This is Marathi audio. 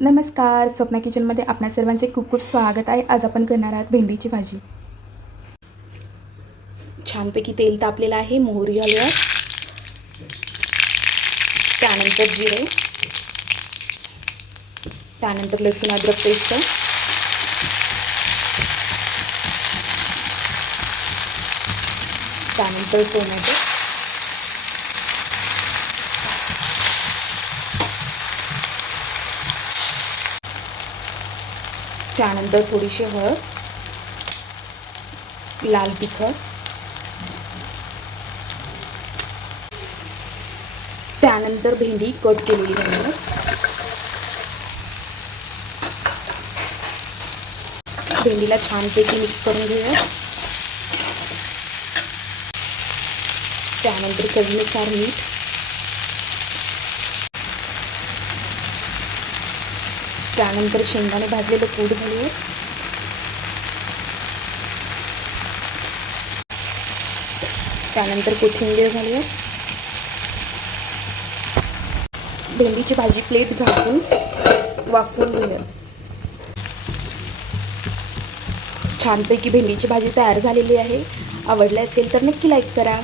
नमस्कार स्वप्ना किचनमध्ये आपल्या सर्वांचे खूप खूप स्वागत आहे. आज आपण करणार आहोत भेंडीची भाजी. छानपैकी तेल तापलेलं आहे मोहरी आल्या त्यानंतर जिरे. त्यानंतर लसूण अद्रक पेस्ट. त्यानंतर टोमॅटो. त्यानंतर थोडीशी हळद लाल तिखट. त्यानंतर भेंडी कट केलेली आहे भेंडीला छानपैकी मिक्स करून घेऊया. त्यानंतर चवीनुसार मीठ. त्यानंतर शेंगाने भाजलेलं कूट घालूया. त्यानंतर कोथिंबीर घालूया. भेंडीची भाजी प्लेट झाकून वाफवून घेऊया. छानपैकी भेंडीची भाजी तयार झालेली आहे. आवडली असेल तर नक्की लाईक करा.